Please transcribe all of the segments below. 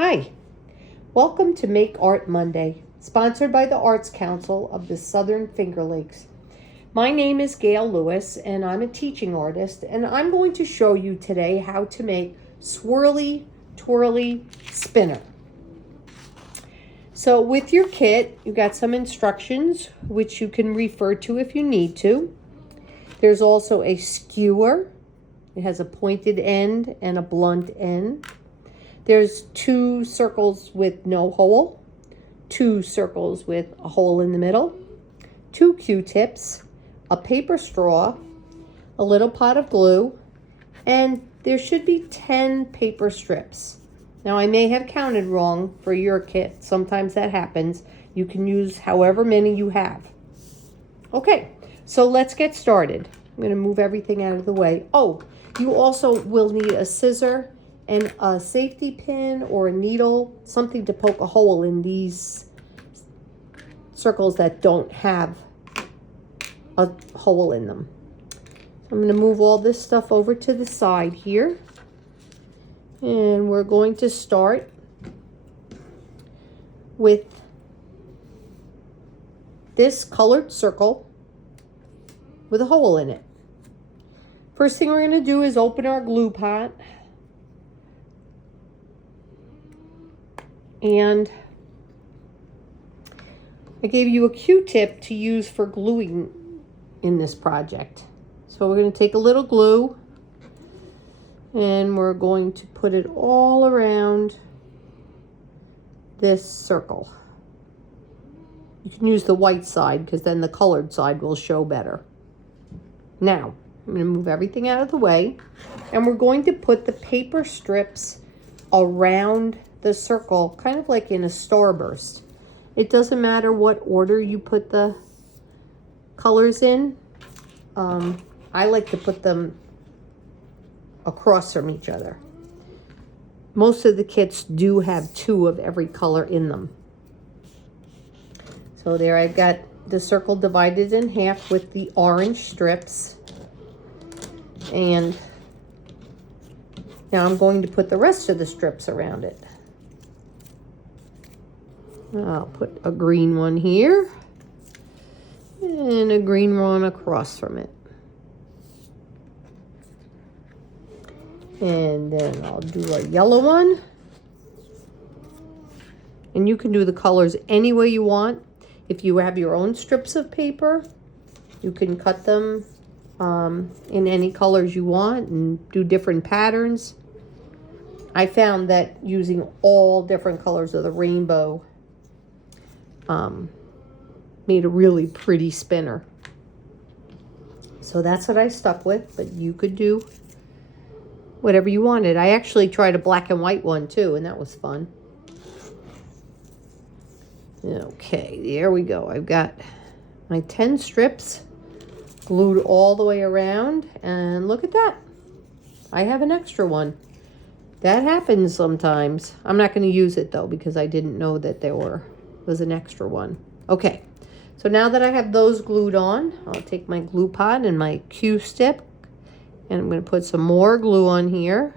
Hi, welcome to Make Art Monday, sponsored by the Arts Council of the Southern Finger Lakes. My name is Gail Lewis, and I'm a teaching artist, and I'm going to show you today how to make Swirley Twirley Spinner. So with your kit, you got some instructions, which you can refer to if you need to. There's also a skewer. It has a pointed end and a blunt end. There's 2 circles with no hole, 2 circles with a hole in the middle, 2 Q-tips, a paper straw, a little pot of glue, and there should be 10 paper strips. Now I may have counted wrong for your kit. Sometimes that happens. You can use however many you have. Okay, so let's get started. I'm going to move everything out of the way. Oh, you also will need a scissor and a safety pin or a needle, something to poke a hole in these circles that don't have a hole in them. I'm going to move all this stuff over to the side here. And we're going to start with this colored circle with a hole in it. First thing we're going to do is open our glue pot. And I gave you a Q-tip to use for gluing in this project. So we're going to take a little glue and we're going to put it all around this circle. You can use the white side because then the colored side will show better. Now, I'm going to move everything out of the way and we're going to put the paper strips around the circle, kind of like in a starburst. It doesn't matter what order you put the colors in. I like to put them across from each other. Most of the kits do have 2 of every color in them. So there I've got the circle divided in half with the orange strips. And now I'm going to put the rest of the strips around it. I'll put a green one here and a green one across from it. And then I'll do a yellow one. And you can do the colors any way you want. If you have your own strips of paper, you can cut them in any colors you want and do different patterns. I found that using all different colors of the rainbow made a really pretty spinner. So that's what I stuck with, but you could do whatever you wanted. I actually tried a black and white one too, and that was fun. Okay, there we go. I've got my 10 strips glued all the way around, and look at that. I have an extra one. That happens sometimes. I'm not going to use it though because I didn't know that there was an extra one. Okay, so now that I have those glued on, I'll take my glue pot and my Q-tip, and I'm going to put some more glue on here.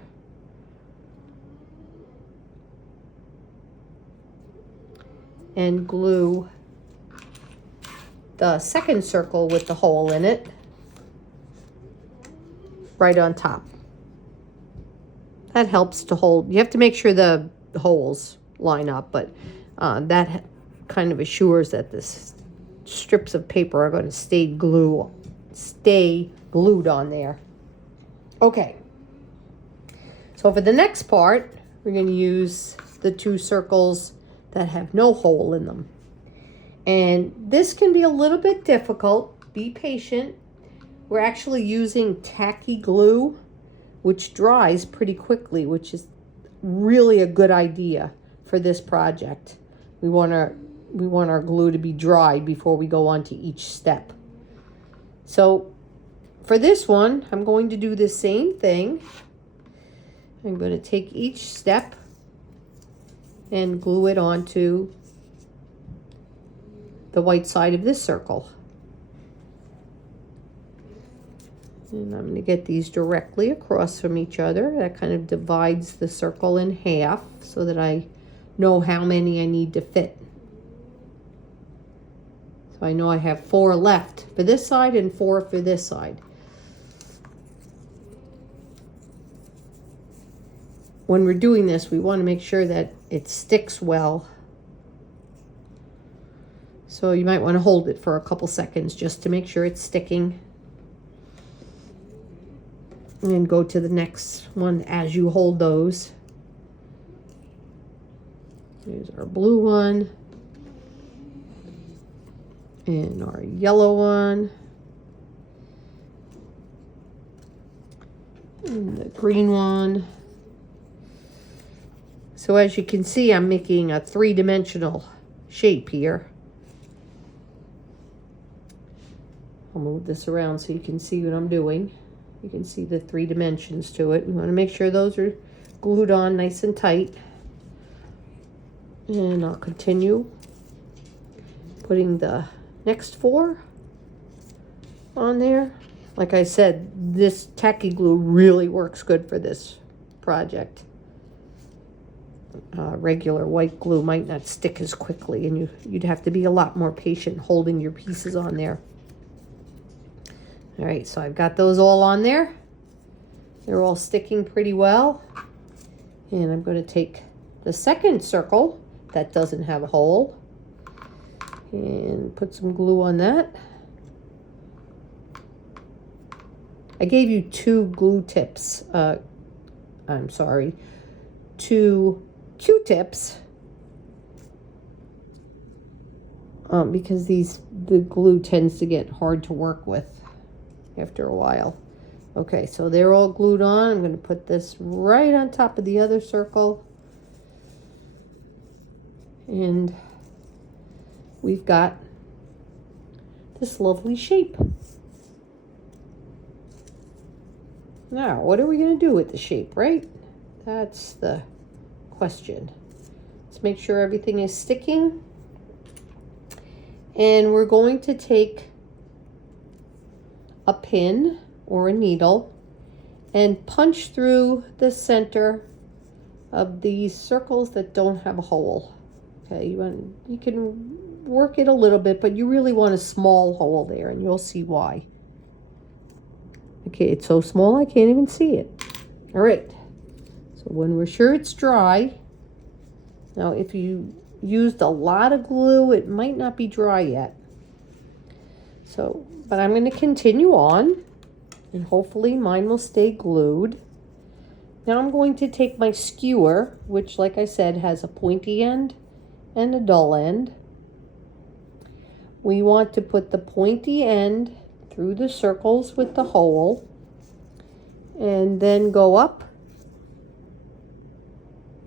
And glue the second circle with the hole in it right on top. That helps to hold. You have to make sure the holes line up, but that kind of assures that the strips of paper are going to stay glued on there. Okay, so for the next part, we're going to use the 2 circles that have no hole in them. And this can be a little bit difficult. Be patient. We're actually using tacky glue, which dries pretty quickly, which is really a good idea for this project. We want our glue to be dry before we go on to each step. So for this one, I'm going to do the same thing. I'm going to take each step and glue it onto the white side of this circle. And I'm going to get these directly across from each other. That kind of divides the circle in half so that I know how many I need to fit. So I know I have 4 left for this side and 4 for this side. When we're doing this, we want to make sure that it sticks well. So you might want to hold it for a couple seconds just to make sure it's sticking. And then go to the next one as you hold those. Here's our blue one. And our yellow one. And the green one. So as you can see, I'm making a 3-dimensional shape here. I'll move this around so you can see what I'm doing. You can see the 3 dimensions to it. We want to make sure those are glued on nice and tight. And I'll continue putting the next 4 on there. Like I said, this tacky glue really works good for this project. Regular white glue might not stick as quickly, and you'd have to be a lot more patient holding your pieces on there. All right, so I've got those all on there. They're all sticking pretty well. And I'm going to take the second circle that doesn't have a hole and put some glue on that. I gave you 2 glue tips. I'm sorry, 2 Q-tips. Because the glue tends to get hard to work with after a while. Okay, so they're all glued on. I'm going to put this right on top of the other circle. And we've got this lovely shape. Now, what are we going to do with the shape, right? That's the question. Let's make sure everything is sticking. And we're going to take a pin or a needle and punch through the center of these circles that don't have a hole. Okay, you can work it a little bit, but you really want a small hole there, and you'll see why. Okay, it's so small I can't even see it. All right, so when we're sure it's dry, now if you used a lot of glue, it might not be dry yet. So, but I'm going to continue on, and hopefully mine will stay glued. Now I'm going to take my skewer, which, like I said, has a pointy end and a dull end. We want to put the pointy end through the circles with the hole, and then go up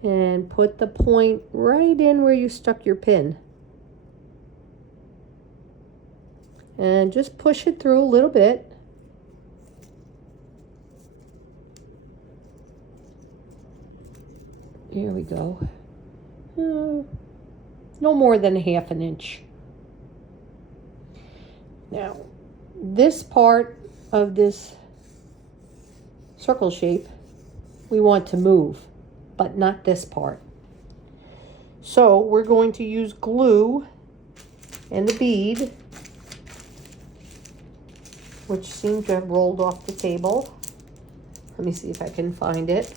and put the point right in where you stuck your pin. And just push it through a little bit. Here we go. No more than 1/2 inch. Now, this part of this circle shape, we want to move, but not this part. So we're going to use glue and the bead, which seems to have rolled off the table. Let me see if I can find it.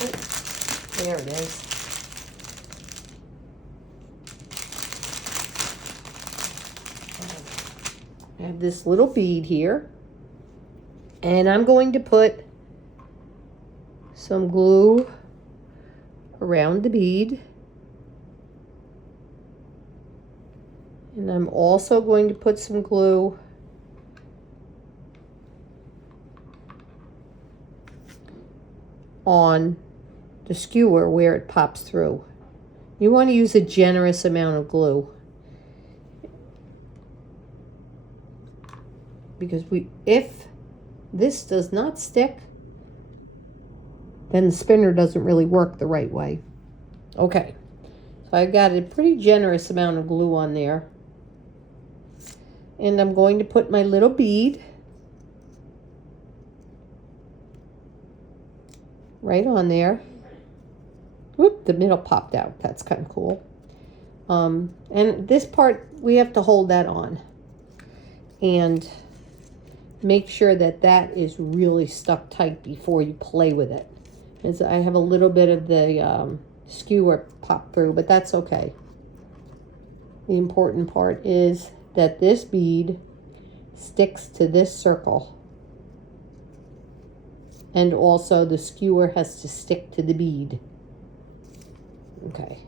Oh, there it is. I have this little bead here, and I'm going to put some glue around the bead, and I'm also going to put some glue on the skewer where it pops through. You want to use a generous amount of glue, because if this does not stick, then the spinner doesn't really work the right way. Okay, so I've got a pretty generous amount of glue on there. And I'm going to put my little bead right on there. Whoop, the middle popped out. That's kind of cool. And this part, we have to hold that on. And make sure that that is really stuck tight before you play with it. As I have a little bit of the skewer pop through, but that's okay. The important part is that this bead sticks to this circle. And also the skewer has to stick to the bead. Okay.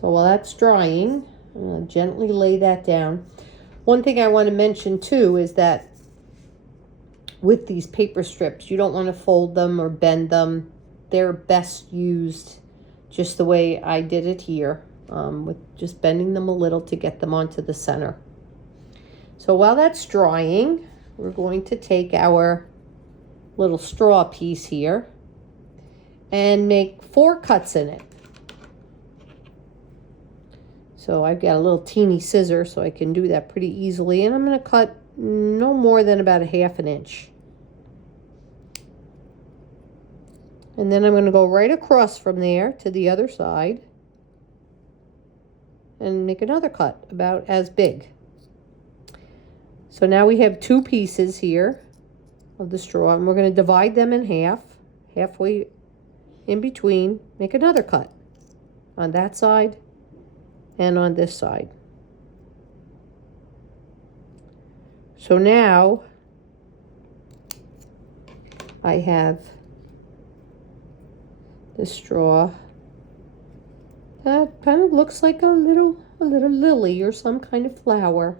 So while that's drying, I'm going to gently lay that down. One thing I want to mention too is that with these paper strips, you don't want to fold them or bend them. They're best used just the way I did it here, with just bending them a little to get them onto the center. So while that's drying, we're going to take our little straw piece here and make 4 cuts in it. So I've got a little teeny scissor, so I can do that pretty easily. And I'm going to cut no more than about 1/2 inch. And then I'm going to go right across from there to the other side and make another cut about as big. So now we have 2 pieces here of the straw, and we're going to divide them in half, halfway in between, make another cut on that side and on this side. So now I have the straw that kind of looks like a little lily or some kind of flower.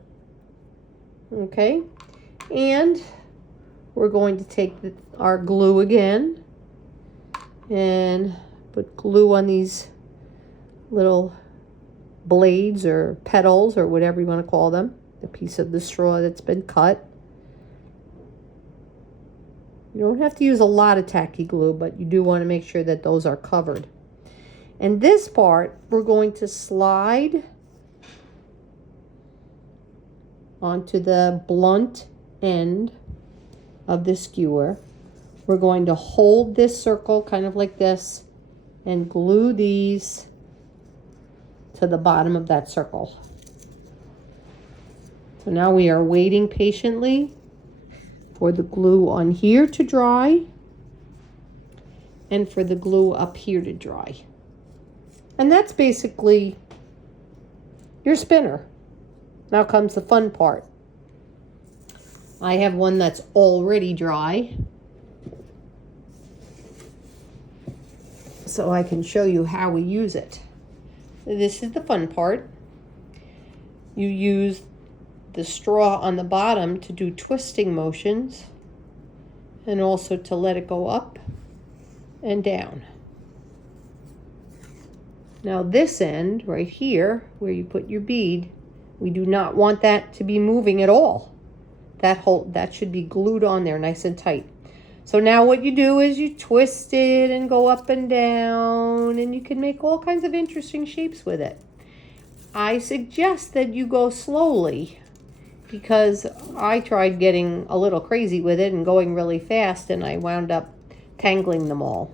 Okay, and we're going to take our glue again and put glue on these little blades or petals or whatever you want to call them, the piece of the straw that's been cut. You don't have to use a lot of tacky glue, but you do want to make sure that those are covered. And this part, we're going to slide onto the blunt end of the skewer. We're going to hold this circle kind of like this and glue these to the bottom of that circle. So now we are waiting patiently for the glue on here to dry and for the glue up here to dry. And that's basically your spinner. Now comes the fun part. I have one that's already dry, so I can show you how we use it. This is the fun part. You use the straw on the bottom to do twisting motions and also to let it go up and down. Now this end right here where you put your bead, we do not want that to be moving at all. That should be glued on there nice and tight. So now what you do is you twist it and go up and down, and you can make all kinds of interesting shapes with it. I suggest that you go slowly because I tried getting a little crazy with it and going really fast, and I wound up tangling them all.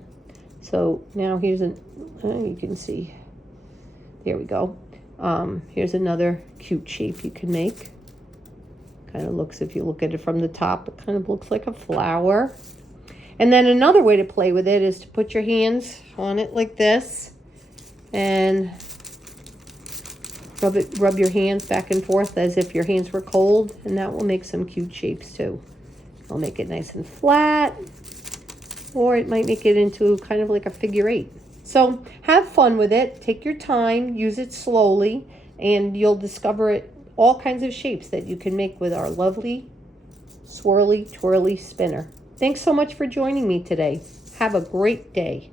So now here's you can see, there we go. Here's another cute shape you can make. Kind of looks, if you look at it from the top, it kind of looks like a flower. And then another way to play with it is to put your hands on it like this and rub your hands back and forth as if your hands were cold, and that will make some cute shapes too. It'll make it nice and flat, or it might make it into kind of like a figure 8. So have fun with it. Take your time, use it slowly, and you'll discover all kinds of shapes that you can make with our lovely Swirly Twirly Spinner. Thanks so much for joining me today. Have a great day.